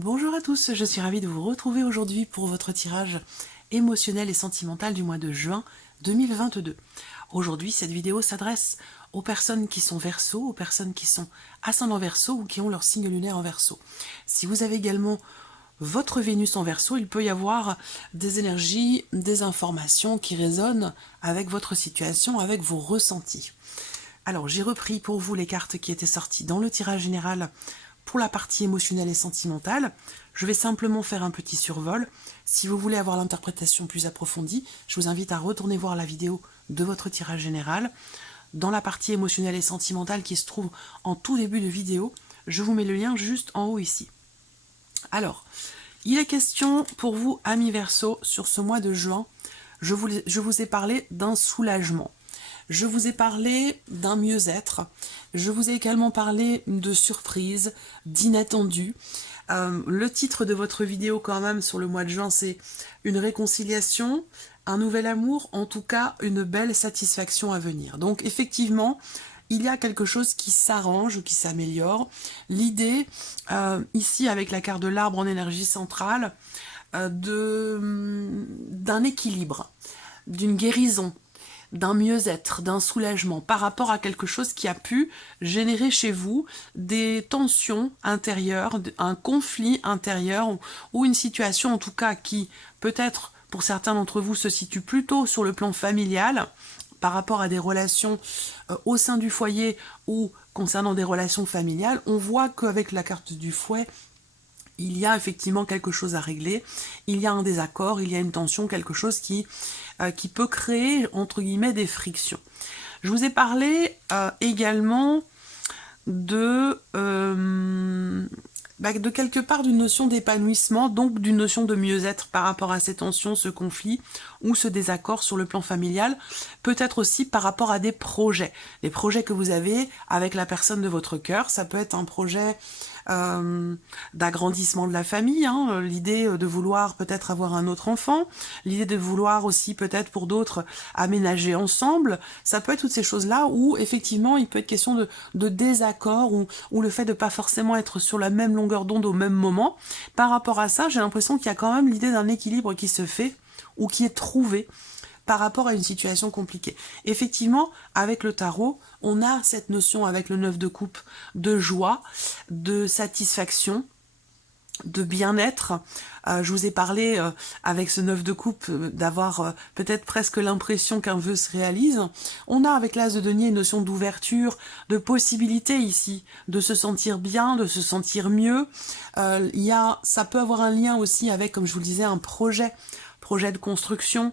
Bonjour à tous, je suis ravie de vous retrouver aujourd'hui pour votre tirage émotionnel et sentimental du mois de juin 2022. Aujourd'hui, cette vidéo s'adresse aux personnes qui sont Verseau, aux personnes qui sont ascendant Verseau ou qui ont leur signe lunaire en Verseau. Si vous avez également votre Vénus en Verseau, il peut y avoir des énergies, des informations qui résonnent avec votre situation, avec vos ressentis. Alors, j'ai repris pour vous les cartes qui étaient sorties dans le tirage général pour la partie émotionnelle et sentimentale. Je vais simplement faire un petit survol. Si vous voulez avoir l'interprétation plus approfondie, je vous invite à retourner voir la vidéo de votre tirage général. Dans la partie émotionnelle et sentimentale qui se trouve en tout début de vidéo, je vous mets le lien juste en haut ici. Alors, il est question pour vous, amis Verseau, sur ce mois de juin, je vous ai parlé d'un soulagement. Je vous ai parlé d'un mieux-être, je vous ai également parlé de surprises, d'inattendus. Le titre de votre vidéo quand même sur le mois de juin, c'est une réconciliation, un nouvel amour, en tout cas une belle satisfaction à venir. Donc effectivement, il y a quelque chose qui s'arrange, qui s'améliore. L'idée, ici avec la carte de l'arbre en énergie centrale, d'un équilibre, d'une guérison, d'un mieux-être, d'un soulagement par rapport à quelque chose qui a pu générer chez vous des tensions intérieures, un conflit intérieur ou une situation en tout cas qui peut-être pour certains d'entre vous se situe plutôt sur le plan familial par rapport à des relations au sein du foyer ou concernant des relations familiales. On voit qu'avec la carte du fouet, il y a effectivement quelque chose à régler, il y a un désaccord, il y a une tension, quelque chose qui peut créer, entre guillemets, des frictions. Je vous ai parlé également de quelque part d'une notion d'épanouissement, donc d'une notion de mieux-être par rapport à ces tensions, ce conflit ou ce désaccord sur le plan familial, peut-être aussi par rapport à des projets que vous avez avec la personne de votre cœur. Ça peut être un projet d'agrandissement de la famille, hein, l'idée de vouloir peut-être avoir un autre enfant, l'idée de vouloir aussi peut-être pour d'autres aménager ensemble, ça peut être toutes ces choses-là où effectivement il peut être question de désaccord ou le fait de pas forcément être sur la même longueur d'onde au même moment. Par rapport à ça, j'ai l'impression qu'il y a quand même l'idée d'un équilibre qui se fait ou qui est trouvé par rapport à une situation compliquée. Effectivement, avec le tarot, on a cette notion avec le 9 de coupe de joie, de satisfaction, de bien-être. Je vous ai parlé avec ce 9 de coupe d'avoir peut-être presque l'impression qu'un vœu se réalise. On a avec l'as de denier une notion d'ouverture, de possibilité ici, de se sentir bien, de se sentir mieux. Ça peut avoir un lien aussi avec, comme je vous le disais, un projet de construction,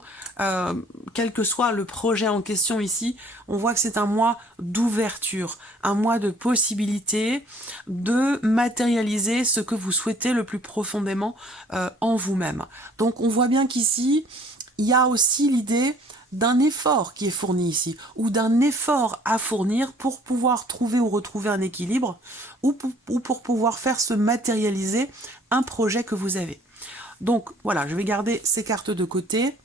quel que soit le projet en question ici, on voit que c'est un mois d'ouverture, un mois de possibilité de matérialiser ce que vous souhaitez le plus profondément en vous-même. Donc on voit bien qu'ici, il y a aussi l'idée d'un effort qui est fourni ici, ou d'un effort à fournir pour pouvoir trouver ou retrouver un équilibre, ou pour pouvoir faire se matérialiser un projet que vous avez. Donc voilà, je vais garder ces cartes de côté.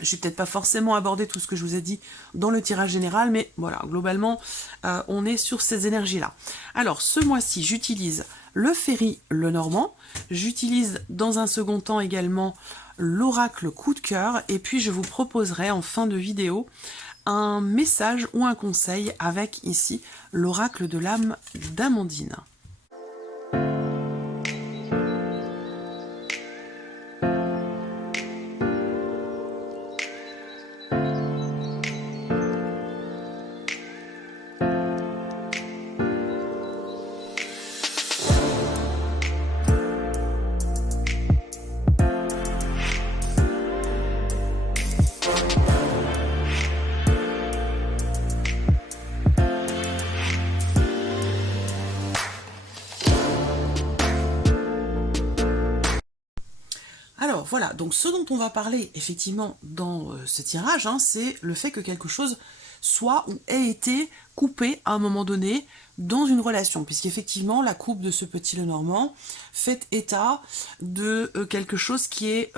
Je vais peut-être pas forcément aborder tout ce que je vous ai dit dans le tirage général, mais voilà, globalement, on est sur ces énergies-là. Alors, ce mois-ci, j'utilise le Ferry Lenormand. J'utilise dans un second temps également l'oracle coup de cœur. Et puis, je vous proposerai en fin de vidéo un message ou un conseil avec ici l'oracle de l'âme d'Amandine. Alors voilà, donc ce dont on va parler effectivement dans ce tirage, hein, c'est le fait que quelque chose soit ou ait été coupé à un moment donné dans une relation, puisqu'effectivement la coupe de ce petit Lenormand fait état de quelque chose qui est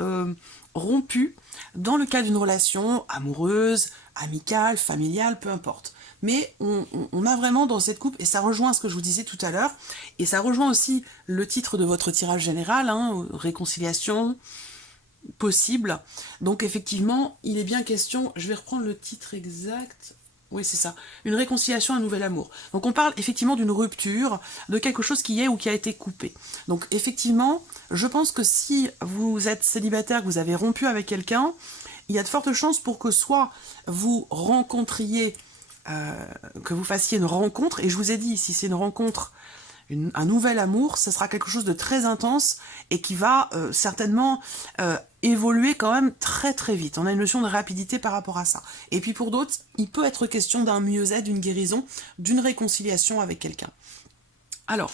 rompu dans le cas d'une relation amoureuse, amicale, familiale, peu importe. Mais on a vraiment dans cette coupe, et ça rejoint ce que je vous disais tout à l'heure, et ça rejoint aussi le titre de votre tirage général, hein, réconciliation possible. Donc effectivement, il est bien question, je vais reprendre le titre exact... Oui, c'est ça. Une réconciliation, un nouvel amour. Donc on parle effectivement d'une rupture, de quelque chose qui est ou qui a été coupé. Donc effectivement, je pense que si vous êtes célibataire, que vous avez rompu avec quelqu'un, il y a de fortes chances pour que soit vous rencontriez, que vous fassiez une rencontre, et je vous ai dit, si c'est une rencontre, un nouvel amour, ce sera quelque chose de très intense et qui va certainement évoluer quand même très très vite. On a une notion de rapidité par rapport à ça. Et puis pour d'autres, il peut être question d'un mieux-être, d'une guérison, d'une réconciliation avec quelqu'un. Alors,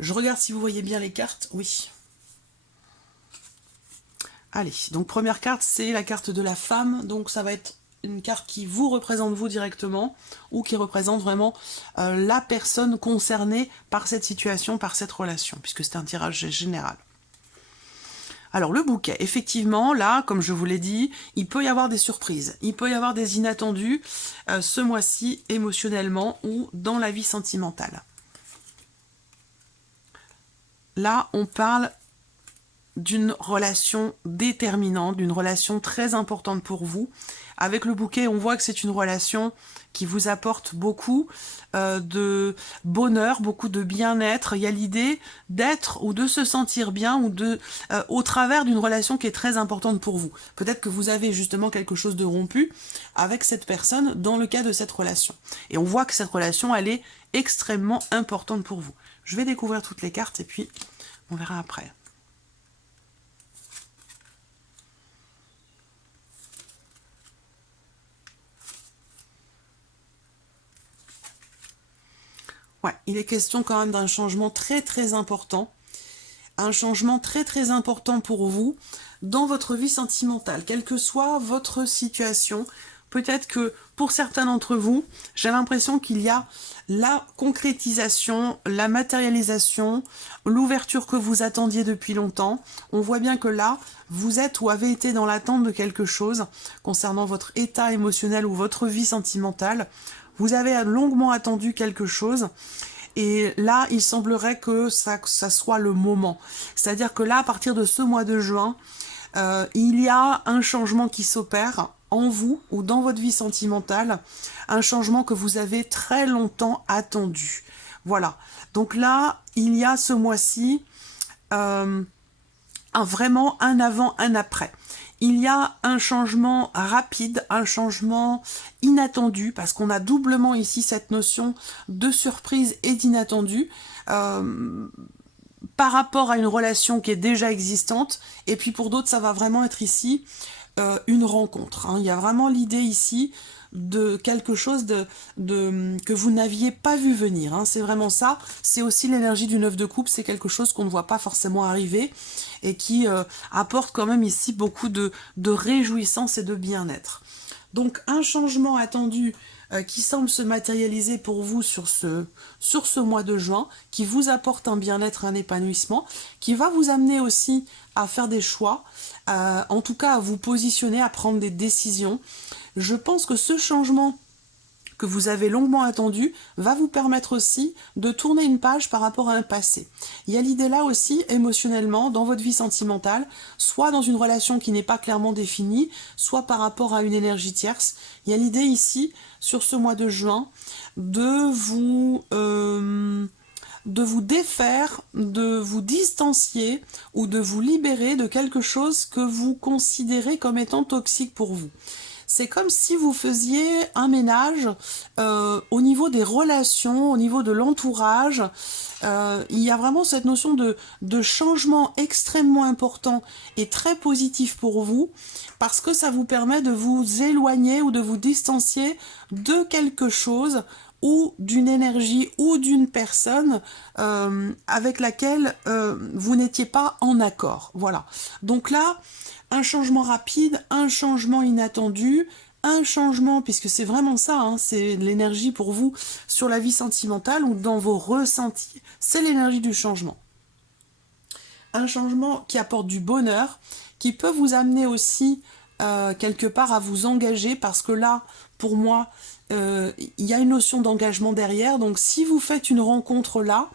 je regarde si vous voyez bien les cartes. Oui. Allez, donc première carte, c'est la carte de la femme. Donc ça va être une carte qui vous représente vous directement ou qui représente vraiment la personne concernée par cette situation, par cette relation, puisque c'est un tirage général. Alors le bouquet, effectivement, là, comme je vous l'ai dit, il peut y avoir des surprises, il peut y avoir des inattendus ce mois-ci émotionnellement ou dans la vie sentimentale. Là, on parle d'une relation déterminante, d'une relation très importante pour vous. Avec le bouquet, on voit que c'est une relation qui vous apporte beaucoup de bonheur, beaucoup de bien-être. Il y a l'idée d'être ou de se sentir bien ou au travers d'une relation qui est très importante pour vous. Peut-être que vous avez justement quelque chose de rompu avec cette personne dans le cas de cette relation. Et on voit que cette relation, elle est extrêmement importante pour vous. Je vais découvrir toutes les cartes et puis on verra après. Ouais, il est question quand même d'un changement très très important. Un changement très très important pour vous dans votre vie sentimentale, quelle que soit votre situation. Peut-être que pour certains d'entre vous, j'ai l'impression qu'il y a la concrétisation, la matérialisation, l'ouverture que vous attendiez depuis longtemps. On voit bien que là, vous êtes ou avez été dans l'attente de quelque chose concernant votre état émotionnel ou votre vie sentimentale. Vous avez longuement attendu quelque chose. Et là, il semblerait que ça soit le moment. C'est-à-dire que là, à partir de ce mois de juin, il y a un changement qui s'opère en vous ou dans votre vie sentimentale, un changement que vous avez très longtemps attendu. Voilà. Donc là, il y a ce mois-ci vraiment un avant, un après. Il y a un changement rapide, un changement inattendu, parce qu'on a doublement ici cette notion de surprise et d'inattendu par rapport à une relation qui est déjà existante. Et puis pour d'autres, ça va vraiment être ici une rencontre. Hein. Il y a vraiment l'idée ici de quelque chose que vous n'aviez pas vu venir. Hein. C'est vraiment ça. C'est aussi l'énergie du 9 de coupe. C'est quelque chose qu'on ne voit pas forcément arriver et qui apporte quand même ici beaucoup de réjouissance et de bien-être. Donc un changement attendu qui semble se matérialiser pour vous sur ce mois de juin, qui vous apporte un bien-être, un épanouissement, qui va vous amener aussi à faire des choix, en tout cas à vous positionner, à prendre des décisions. Je pense que ce changement que vous avez longuement attendu va vous permettre aussi de tourner une page par rapport à un passé. Il y a l'idée là aussi, émotionnellement, dans votre vie sentimentale, soit dans une relation qui n'est pas clairement définie, soit par rapport à une énergie tierce. Il y a l'idée ici, sur ce mois de juin, de vous défaire, de vous distancier ou de vous libérer de quelque chose que vous considérez comme étant toxique pour vous. C'est comme si vous faisiez un ménage au niveau des relations, au niveau de l'entourage. Il y a vraiment cette notion de changement extrêmement important et très positif pour vous, parce que ça vous permet de vous éloigner ou de vous distancier de quelque chose ou d'une énergie ou d'une personne avec laquelle vous n'étiez pas en accord. Voilà. Donc là, un changement rapide, un changement inattendu, un changement, puisque c'est vraiment ça, hein, c'est l'énergie pour vous sur la vie sentimentale ou dans vos ressentis, c'est l'énergie du changement. Un changement qui apporte du bonheur, qui peut vous amener aussi quelque part à vous engager, parce que là, pour moi, il y a une notion d'engagement derrière. Donc si vous faites une rencontre là,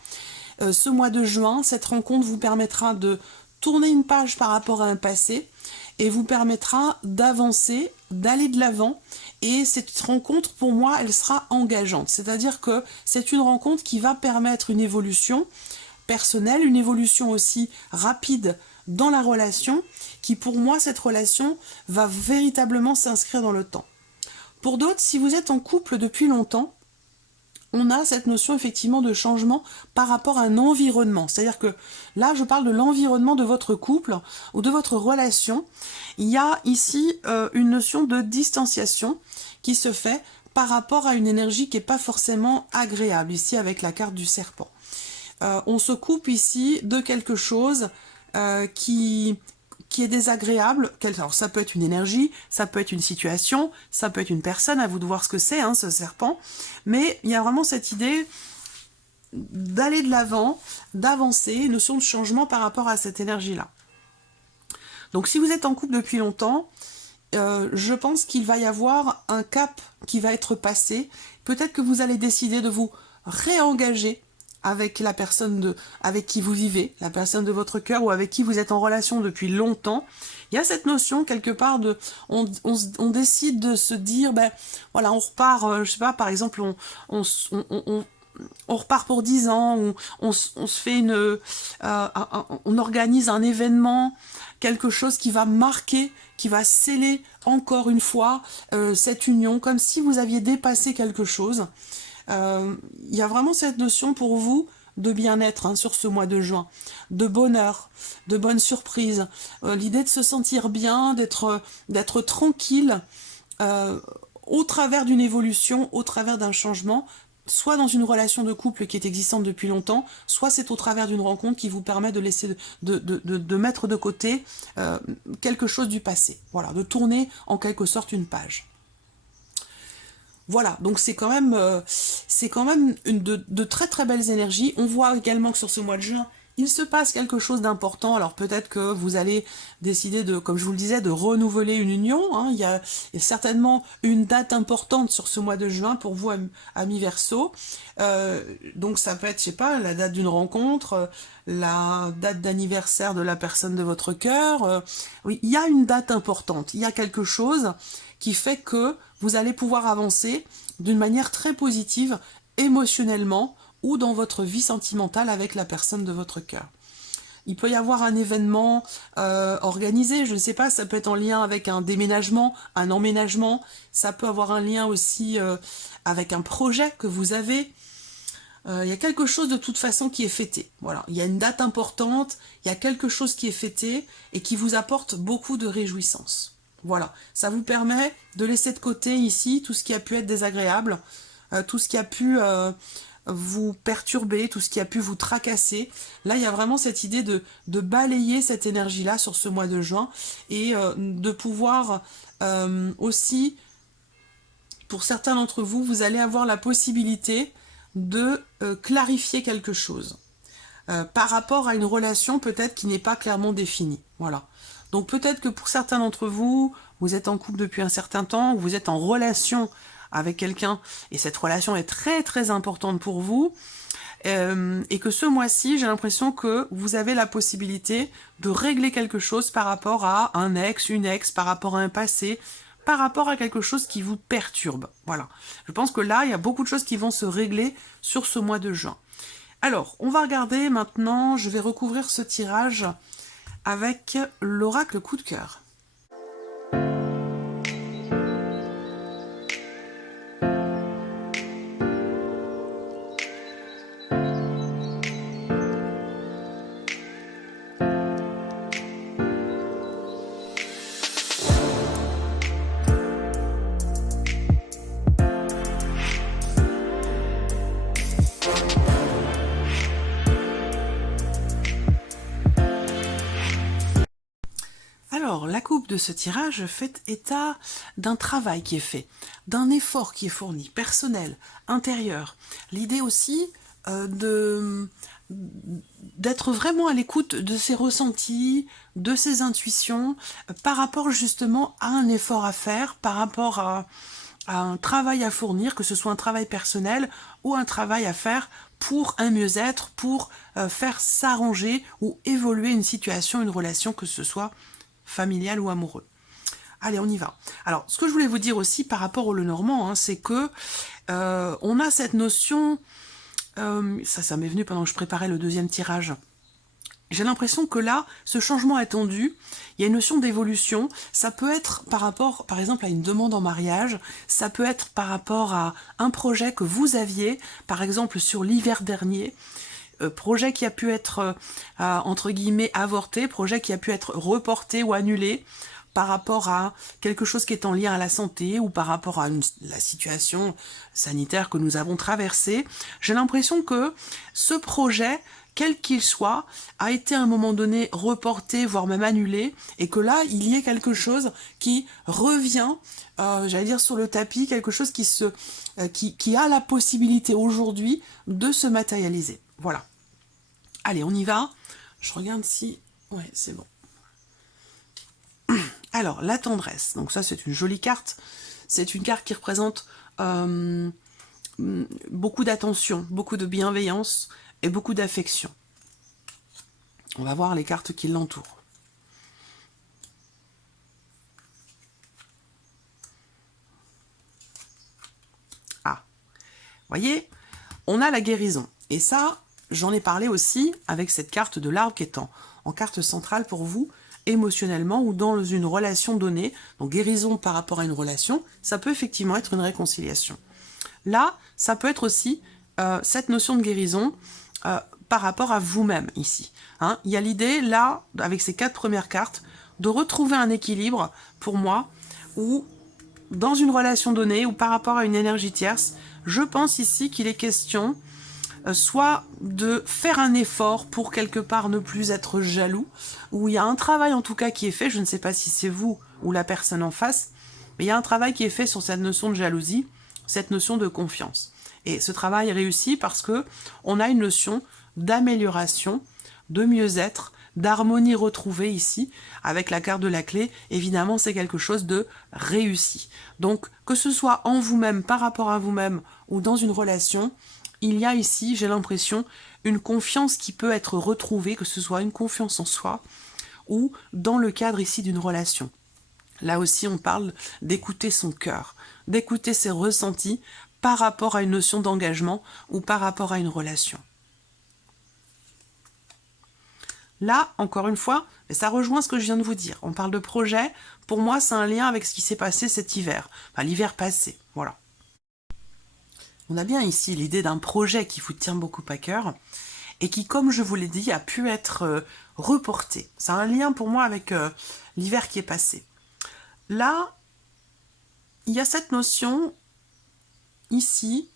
ce mois de juin, cette rencontre vous permettra de tourner une page par rapport à un passé et vous permettra d'avancer, d'aller de l'avant. Et cette rencontre, pour moi, elle sera engageante. C'est-à-dire que c'est une rencontre qui va permettre une évolution personnelle, une évolution aussi rapide dans la relation, qui pour moi, cette relation va véritablement s'inscrire dans le temps. Pour d'autres, si vous êtes en couple depuis longtemps, on a cette notion effectivement de changement par rapport à un environnement. C'est-à-dire que là, je parle de l'environnement de votre couple ou de votre relation. Il y a ici une notion de distanciation qui se fait par rapport à une énergie qui n'est pas forcément agréable, ici avec la carte du serpent. On se coupe ici de quelque chose qui est désagréable. Alors ça peut être une énergie, ça peut être une situation, ça peut être une personne, à vous de voir ce que c'est, hein, ce serpent. Mais il y a vraiment cette idée d'aller de l'avant, d'avancer, notion de changement par rapport à cette énergie-là. Donc si vous êtes en couple depuis longtemps, je pense qu'il va y avoir un cap qui va être passé. Peut-être que vous allez décider de vous réengager avec la personne avec qui vous vivez, la personne de votre cœur ou avec qui vous êtes en relation depuis longtemps. Il y a cette notion quelque part de, on décide de se dire, ben voilà, on repart, je sais pas, par exemple, on repart pour 10 ans, ou on se fait on organise un événement, quelque chose qui va marquer, qui va sceller encore une fois cette union, comme si vous aviez dépassé quelque chose. Il y a vraiment cette notion pour vous de bien-être, hein, sur ce mois de juin, de bonheur, de bonnes surprises, l'idée de se sentir bien, d'être tranquille au travers d'une évolution, au travers d'un changement, soit dans une relation de couple qui est existante depuis longtemps, soit c'est au travers d'une rencontre qui vous permet de laisser de mettre de côté quelque chose du passé, voilà, de tourner en quelque sorte une page. Voilà, donc c'est quand même de très très belles énergies. On voit également que sur ce mois de juin, il se passe quelque chose d'important. Alors peut-être que vous allez décider de, comme je vous le disais, de renouveler une union, hein. Il y a certainement une date importante sur ce mois de juin pour vous, amis Verseau. Donc ça peut être, je sais pas, la date d'une rencontre, la date d'anniversaire de la personne de votre cœur. Oui, il y a une date importante, il y a quelque chose qui fait que vous allez pouvoir avancer d'une manière très positive, émotionnellement, ou dans votre vie sentimentale avec la personne de votre cœur. Il peut y avoir un événement organisé, je ne sais pas, ça peut être en lien avec un déménagement, un emménagement, ça peut avoir un lien aussi avec un projet que vous avez. Il y a quelque chose de toute façon qui est fêté. Voilà, il y a une date importante, il y a quelque chose qui est fêté et qui vous apporte beaucoup de réjouissance. Voilà, ça vous permet de laisser de côté ici tout ce qui a pu être désagréable, tout ce qui a pu vous perturber, tout ce qui a pu vous tracasser. Là, il y a vraiment cette idée de balayer cette énergie-là sur ce mois de juin et de pouvoir aussi, pour certains d'entre vous, vous allez avoir la possibilité de clarifier quelque chose par rapport à une relation peut-être qui n'est pas clairement définie. Voilà. Donc peut-être que pour certains d'entre vous, vous êtes en couple depuis un certain temps, vous êtes en relation avec quelqu'un, et cette relation est très très importante pour vous, et que ce mois-ci, j'ai l'impression que vous avez la possibilité de régler quelque chose par rapport à un ex, une ex, par rapport à un passé, par rapport à quelque chose qui vous perturbe. Voilà. Je pense que là, il y a beaucoup de choses qui vont se régler sur ce mois de juin. Alors, on va regarder maintenant, je vais recouvrir ce tirage avec l'oracle coup de cœur. Alors, la coupe de ce tirage fait état d'un travail qui est fait, d'un effort qui est fourni, personnel, intérieur. L'idée aussi d'être vraiment à l'écoute de ses ressentis, de ses intuitions, par rapport justement à un effort à faire, par rapport à un travail à fournir, que ce soit un travail personnel ou un travail à faire pour un mieux-être, pour faire s'arranger ou évoluer une situation, une relation, que ce soit familiale ou amoureux. Allez, on y va. Alors, ce que je voulais vous dire aussi par rapport au Lenormand, hein, c'est que on a cette notion, ça m'est venu pendant que je préparais le deuxième tirage. J'ai l'impression que là, ce changement attendu, il y a une notion d'évolution. Ça peut être par rapport, par exemple, à une demande en mariage. Ça peut être par rapport à un projet que vous aviez, par exemple, sur l'hiver dernier. Projet qui a pu être, entre guillemets, avorté. Projet qui a pu être reporté ou annulé par rapport à quelque chose qui est en lien à la santé ou par rapport à la situation sanitaire que nous avons traversée. J'ai l'impression que ce projet, quel qu'il soit, a été à un moment donné reporté, voire même annulé, et que là, il y ait quelque chose qui revient, j'allais dire sur le tapis, quelque chose qui a la possibilité aujourd'hui de se matérialiser. Voilà. Allez, on y va. Je regarde si... Ouais, c'est bon. Alors, la tendresse. Donc ça, c'est une jolie carte. C'est une carte qui représente beaucoup d'attention, beaucoup de bienveillance et beaucoup d'affection. On va voir les cartes qui l'entourent. Ah, voyez, on a la guérison. Et ça, j'en ai parlé aussi avec cette carte de l'arbre qui est en carte centrale pour vous, émotionnellement ou dans une relation donnée. Donc guérison par rapport à une relation, ça peut effectivement être une réconciliation. Là, ça peut être aussi cette notion de guérison par rapport à vous-même ici. Hein. Il y a l'idée, là, avec ces 4 premières cartes, de retrouver un équilibre, pour moi, où dans une relation donnée ou par rapport à une énergie tierce, je pense ici qu'il est question soit de faire un effort pour quelque part ne plus être jaloux, où il y a un travail en tout cas qui est fait, je ne sais pas si c'est vous ou la personne en face, mais il y a un travail qui est fait sur cette notion de jalousie, cette notion de confiance. Et ce travail réussit parce que on a une notion d'amélioration, de mieux-être, d'harmonie retrouvée ici, avec la carte de la clé, évidemment c'est quelque chose de réussi. Donc que ce soit en vous-même, par rapport à vous-même, ou dans une relation, il y a ici, j'ai l'impression, une confiance qui peut être retrouvée, que ce soit une confiance en soi, ou dans le cadre ici d'une relation. Là aussi, on parle d'écouter son cœur, d'écouter ses ressentis par rapport à une notion d'engagement ou par rapport à une relation. Là, encore une fois, ça rejoint ce que je viens de vous dire. On parle de projet. Pour moi, c'est un lien avec ce qui s'est passé cet hiver. Enfin, l'hiver passé, voilà. On a bien ici l'idée d'un projet qui vous tient beaucoup à cœur et qui, comme je vous l'ai dit, a pu être reporté. C'est un lien pour moi avec l'hiver qui est passé. Là, il y a cette notion, ici,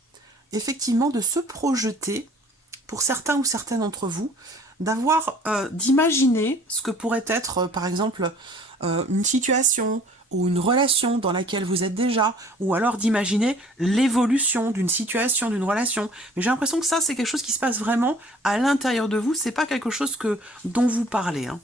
effectivement, de se projeter, pour certains ou certaines d'entre vous, d'imaginer ce que pourrait être, par exemple, une situation ou une relation dans laquelle vous êtes déjà, ou alors d'imaginer l'évolution d'une situation, d'une relation. Mais j'ai l'impression que ça, c'est quelque chose qui se passe vraiment à l'intérieur de vous, c'est pas quelque chose dont vous parlez. Hein.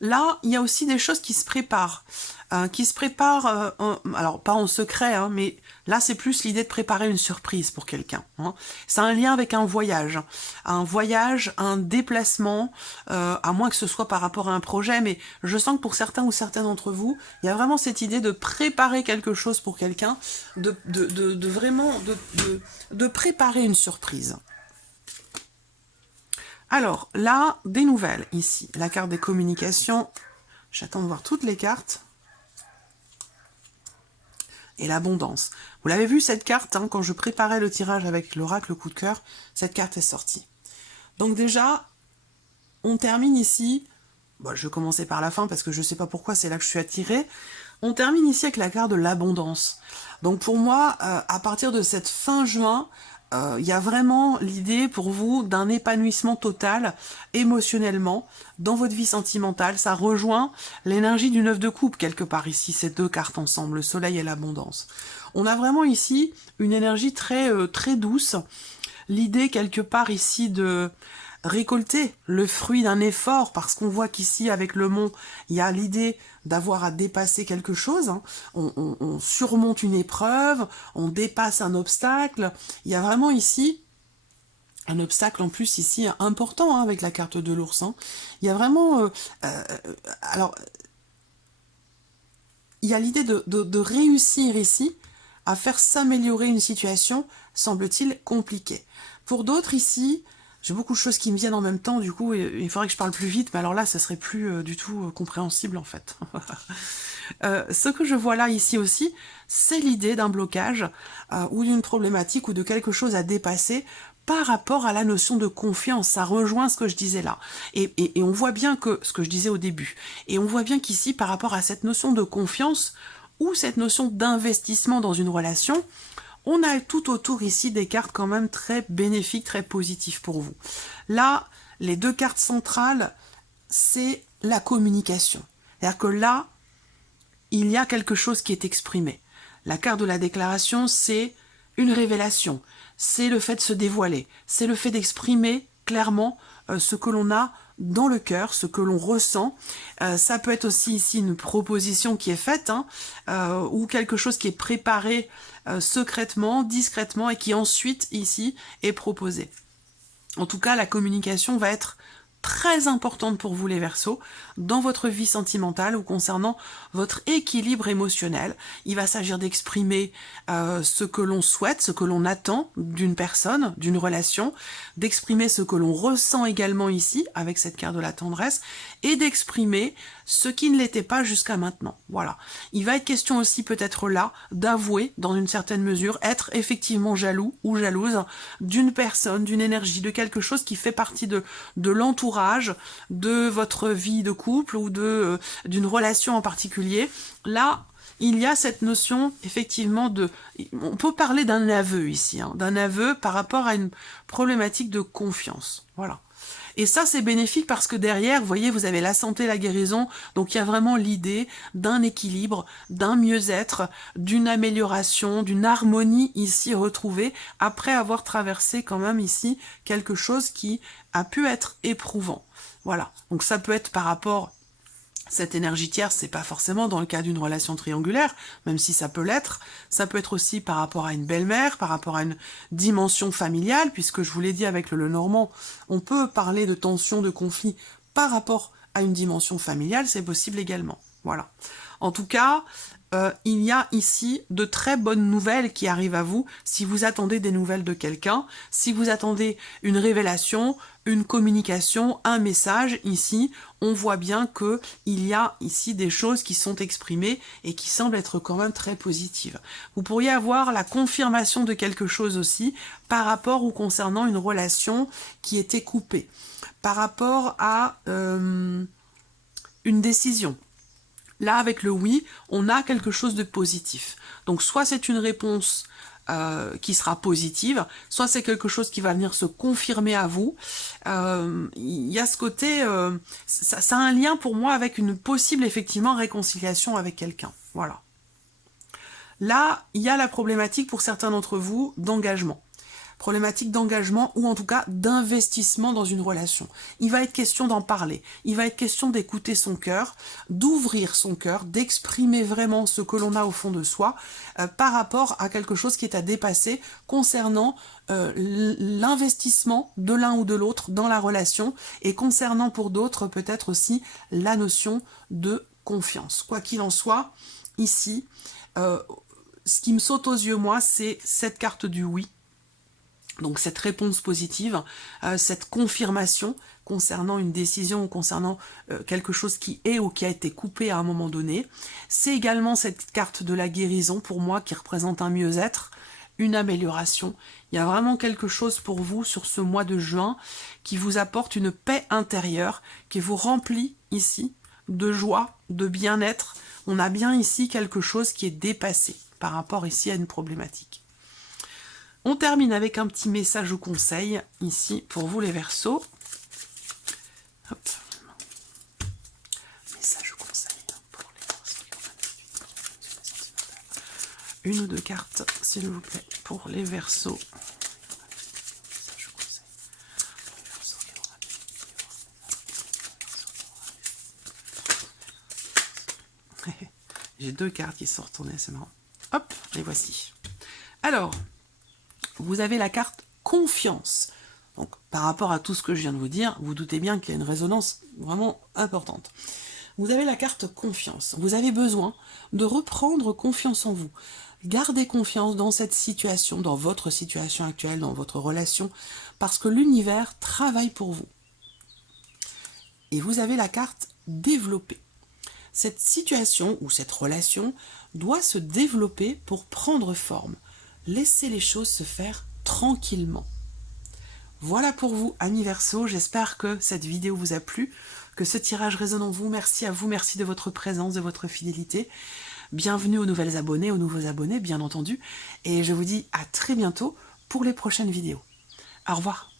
Là, il y a aussi des choses qui se préparent, alors pas en secret, hein, mais là c'est plus l'idée de préparer une surprise pour quelqu'un. Hein. C'est un lien avec un voyage, un déplacement, à moins que ce soit par rapport à un projet, mais je sens que pour certains ou certaines d'entre vous, il y a vraiment cette idée de préparer quelque chose pour quelqu'un, de préparer une surprise. Alors, là, des nouvelles, ici. La carte des communications. J'attends de voir toutes les cartes. Et l'abondance. Vous l'avez vu, cette carte, hein, quand je préparais le tirage avec l'oracle coup de cœur, cette carte est sortie. Donc déjà, on termine ici. Bon, je vais commencer par la fin, parce que je ne sais pas pourquoi, c'est là que je suis attirée. On termine ici avec la carte de l'abondance. Donc pour moi, à partir de cette fin juin, il y a vraiment l'idée pour vous d'un épanouissement total émotionnellement dans votre vie sentimentale. Ça rejoint l'énergie du 9 de coupe quelque part ici, ces deux cartes ensemble, le soleil et l'abondance. On a vraiment ici une énergie très douce, l'idée quelque part ici de récolter le fruit d'un effort, parce qu'on voit qu'ici avec le mont, il y a l'idée d'avoir à dépasser quelque chose, hein. On surmonte une épreuve, on dépasse un obstacle, il y a vraiment ici un obstacle en plus ici important, hein, avec la carte de l'ours, hein. Il y a vraiment... alors, il y a l'idée de réussir ici à faire s'améliorer une situation, semble-t-il, compliquée. Pour d'autres ici, j'ai beaucoup de choses qui me viennent en même temps, du coup, il faudrait que je parle plus vite, mais alors là, ça serait plus du tout compréhensible, en fait. Ce que je vois là, ici aussi, c'est l'idée d'un blocage, ou d'une problématique, ou de quelque chose à dépasser, par rapport à la notion de confiance. Ça rejoint ce que je disais là. Et on voit bien que, ce que je disais au début, et on voit bien qu'ici, par rapport à cette notion de confiance, ou cette notion d'investissement dans une relation, on a tout autour ici des cartes quand même très bénéfiques, très positives pour vous. Là, les deux cartes centrales, c'est la communication. C'est-à-dire que là, il y a quelque chose qui est exprimé. La carte de la déclaration, c'est une révélation, c'est le fait de se dévoiler, c'est le fait d'exprimer clairement ce que l'on a dans le cœur, ce que l'on ressent. Ça peut être aussi ici une proposition qui est faite, hein, ou quelque chose qui est préparé secrètement, discrètement, et qui ensuite ici est proposé. En tout cas, la communication va être très importante pour vous les Verseaux, dans votre vie sentimentale ou concernant votre équilibre émotionnel. Il va s'agir d'exprimer ce que l'on souhaite, ce que l'on attend d'une personne, d'une relation, d'exprimer ce que l'on ressent également ici, avec cette carte de la tendresse, et d'exprimer ce qui ne l'était pas jusqu'à maintenant. Voilà. Il va être question aussi peut-être là d'avouer, dans une certaine mesure, être effectivement jaloux ou jalouse d'une personne, d'une énergie, de quelque chose qui fait partie de l'entourage, de votre vie de couple ou d'une relation en particulier. Là, il y a cette notion, effectivement, on peut parler d'un aveu ici, hein, d'un aveu par rapport à une problématique de confiance. Voilà. Et ça, c'est bénéfique parce que derrière, vous voyez, vous avez la santé, la guérison, donc il y a vraiment l'idée d'un équilibre, d'un mieux-être, d'une amélioration, d'une harmonie ici retrouvée, après avoir traversé quand même ici quelque chose qui a pu être éprouvant. Voilà, donc ça peut être par rapport... Cette énergie tierce, c'est pas forcément dans le cas d'une relation triangulaire, même si ça peut l'être. Ça peut être aussi par rapport à une belle-mère, par rapport à une dimension familiale, puisque je vous l'ai dit avec le Lenormand, on peut parler de tension, de conflit par rapport à une dimension familiale, c'est possible également. Voilà. En tout cas, il y a ici de très bonnes nouvelles qui arrivent à vous si vous attendez des nouvelles de quelqu'un, si vous attendez une révélation, une communication, un message. Ici, on voit bien que il y a ici des choses qui sont exprimées et qui semblent être quand même très positives. Vous pourriez avoir la confirmation de quelque chose aussi par rapport ou concernant une relation qui était coupée, par rapport à une décision. Là, avec le oui, on a quelque chose de positif. Donc, soit c'est une réponse qui sera positive, soit c'est quelque chose qui va venir se confirmer à vous. Il y a ce côté... ça a un lien pour moi avec une possible, effectivement, réconciliation avec quelqu'un. Voilà. Là, il y a la problématique pour certains d'entre vous d'engagement. Problématique d'engagement ou en tout cas d'investissement dans une relation. Il va être question d'en parler, il va être question d'écouter son cœur, d'ouvrir son cœur, d'exprimer vraiment ce que l'on a au fond de soi par rapport à quelque chose qui est à dépasser concernant l'investissement de l'un ou de l'autre dans la relation et concernant pour d'autres peut-être aussi la notion de confiance. Quoi qu'il en soit, ici, ce qui me saute aux yeux moi, c'est cette carte du oui. Donc cette réponse positive, cette confirmation concernant une décision ou concernant quelque chose qui est ou qui a été coupé à un moment donné. C'est également cette carte de la guérison pour moi qui représente un mieux-être, une amélioration. Il y a vraiment quelque chose pour vous sur ce mois de juin qui vous apporte une paix intérieure, qui vous remplit ici de joie, de bien-être. On a bien ici quelque chose qui est dépassé par rapport ici à une problématique. On termine avec un petit message ou conseil, ici, pour vous les Verseaux. Hop. Message ou conseil pour les Verseaux. Une ou deux cartes, s'il vous plaît, pour les Verseaux. J'ai deux cartes qui sont retournées, c'est marrant. Hop, les voici. Alors, vous avez la carte confiance. Donc, par rapport à tout ce que je viens de vous dire, vous doutez bien qu'il y a une résonance vraiment importante. Vous avez la carte confiance. Vous avez besoin de reprendre confiance en vous. Gardez confiance dans cette situation, dans votre situation actuelle, dans votre relation, parce que l'univers travaille pour vous. Et vous avez la carte développer. Cette situation ou cette relation doit se développer pour prendre forme. Laissez les choses se faire tranquillement. Voilà pour vous, amis Verseau. J'espère que cette vidéo vous a plu, que ce tirage résonne en vous. Merci à vous, merci de votre présence, de votre fidélité. Bienvenue aux nouvelles abonnés, aux nouveaux abonnés, bien entendu. Et je vous dis à très bientôt pour les prochaines vidéos. Au revoir.